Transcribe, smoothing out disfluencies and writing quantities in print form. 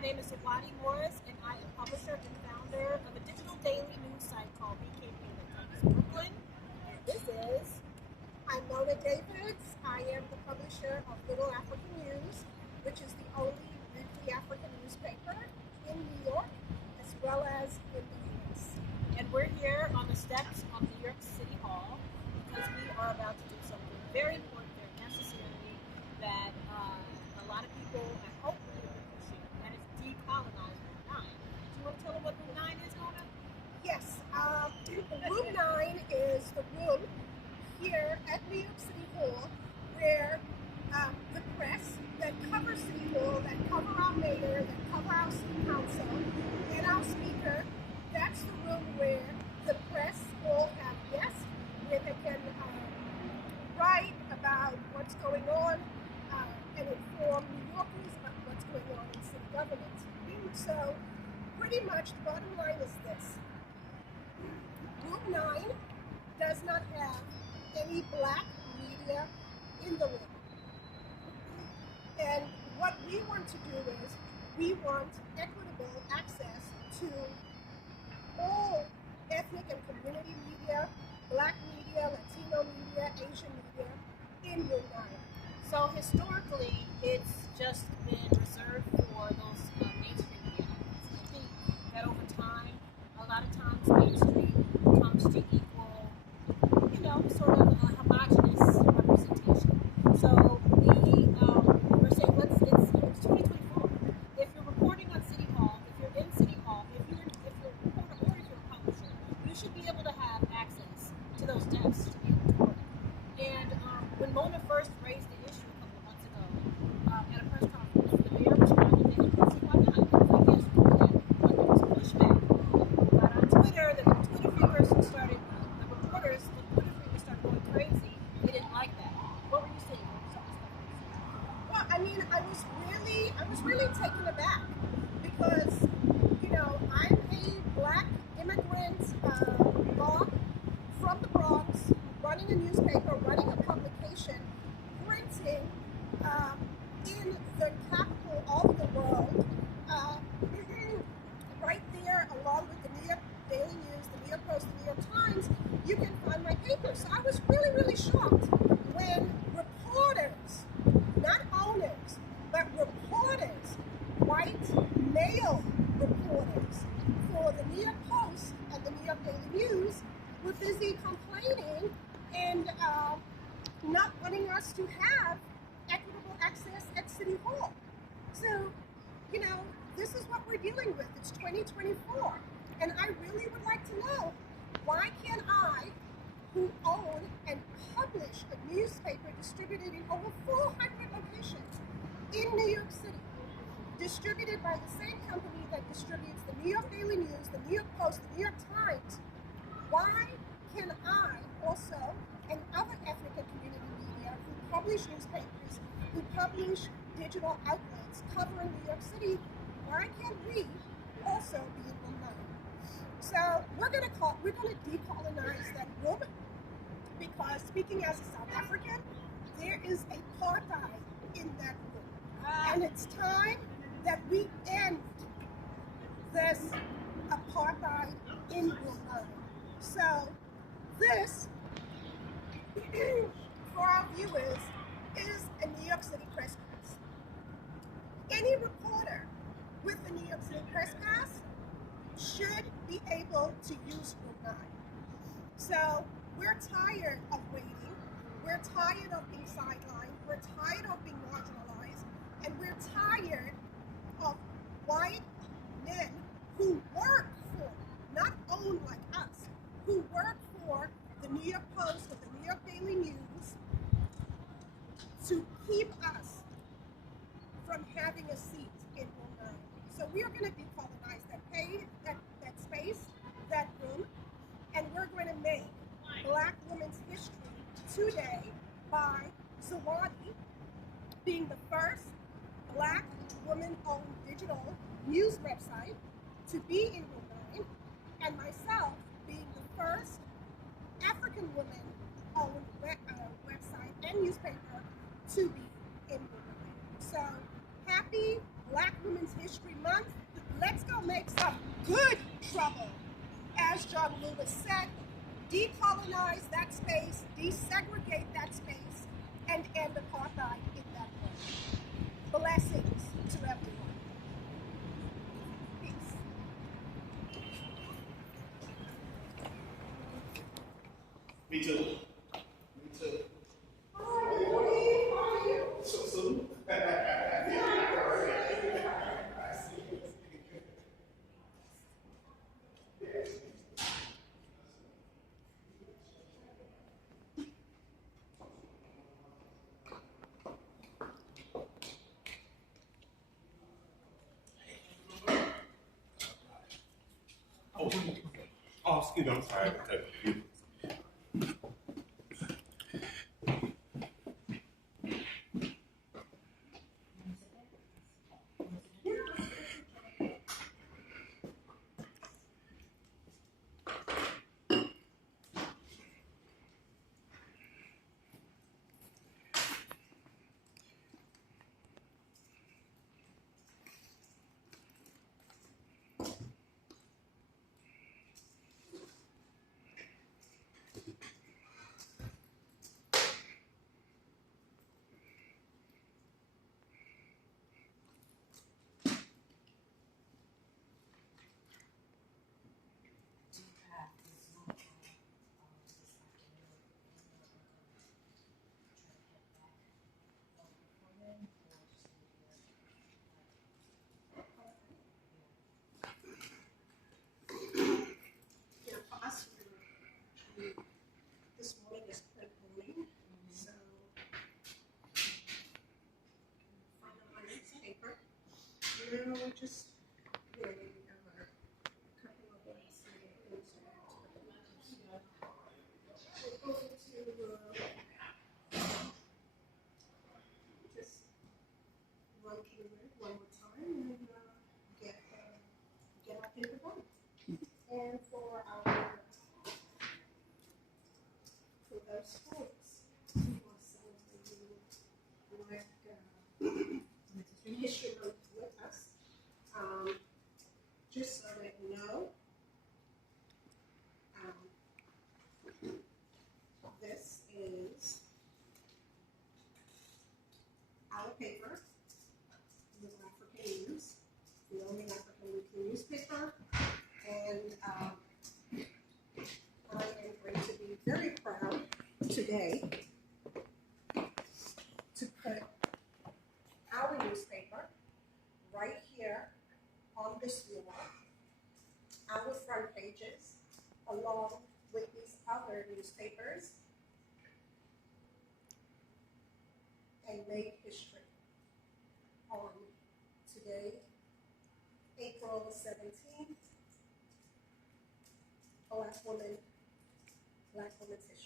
My name is Iwani Morris, and I am publisher and founder of a digital daily news site called BKP that covers Brooklyn. And this is, I'm Mona Davids. I am the publisher of Little African News, which is the only weekly African newspaper in New York, as well as in the U.S. And we're here on the steps of New York City Hall because we are about to do something very important, very necessary, that a lot of people have hoped we would appreciate, and that is decolonize Room 9. Do you want to tell them what Room 9 is, Mona? Yes, Room 9 is the room here at New York City Hall where the press that cover City Hall, that cover our mayor, that cover our city council, and our speaker, that's the room where the press all have guests, where they can write about what's going on and inform New Yorkers about what's going on in city government. So pretty much the bottom line is this. Room 9 does not have any black media in the room. And what we want to do is we want equitable access to all ethnic and community media, black media, Latino media, Asian media in Room 9. So historically, it's just been reserved for those mainstream media outlets. I think that over time, a lot of times mainstream comes to equal, sort of a homogenous representation. So we're saying it's 2024. If you're reporting on City Hall, if you're in City Hall, if you're a reporter or if you're a publisher, you should be able to have access to those desks to be able to work. And when Mona first raised the issue a couple of months ago at a press conference, the mayor responded to it and said, why not? I guess we do that. But there was pushback. Got on Twitter, the Twitter fingers started, the Twitter fingers started going crazy. They didn't like that. What were you saying? Well, I mean, I was really taken aback because, I'm a black immigrant mom from the Bronx, running a newspaper, running a publication, printing in the capital of the world, right there along with the New York Daily News, the New York Post, the New York Times, you can find my paper. So I was really, really shocked when reporters, not owners, but reporters, white male reporters for the New York Post and the New York Daily News were busy complaining and not wanting us to have equitable access at City Hall. So, this is what we're dealing with. It's 2024. And I really would like to know, why can't I, who own and publish a newspaper distributed in over 400 locations in New York City, distributed by the same company that distributes the New York Daily News, the New York Post, the New York Times, why can I also, and other ethnic and community media who publish newspapers, who publish digital outlets covering New York City, why can't we also be in Room 9? So we're going to decolonize that room because, speaking as a South African, there is apartheid in that room. And it's time that we end this apartheid in Room 9. So this, for our viewers, is a New York City press pass. Any reporter with a New York City press pass should be able to use Room 9. So we're tired of waiting. We're tired of being sidelined. We're tired of being marginalized. And we're tired of white men who work for, not own like us, who work for the New York Post or the New York Daily News to keep us from having a seat in Room 9. So we are going to decolonize that space, that room, and we're going to make Black Women's History Today by Zawadi being the first Black woman-owned digital news website to be in Room 9, and myself being the first African woman-owned website and newspaper to be in Room 9. So happy Black Women's History Month. let's go make some good trouble. As John Lewis said, decolonize that space, desegregate that space, and end apartheid in that way. Blessings to everyone. Peace. Me too. Me too. So soon? Oh, excuse me, I'm sorry. This morning is print morning, so find my newspaper. Now we just have a couple of days to get into we're going to just run through it one more time and get our paper done. And for those folks who are celebrating Black History Month with us, just so that you know, this is our paper, the African News, the only African newspaper, and I am going to be very proud today to put our newspaper right here on this wall, our front pages, along with these other newspapers, and make history on today, April 17th, Black Women's History.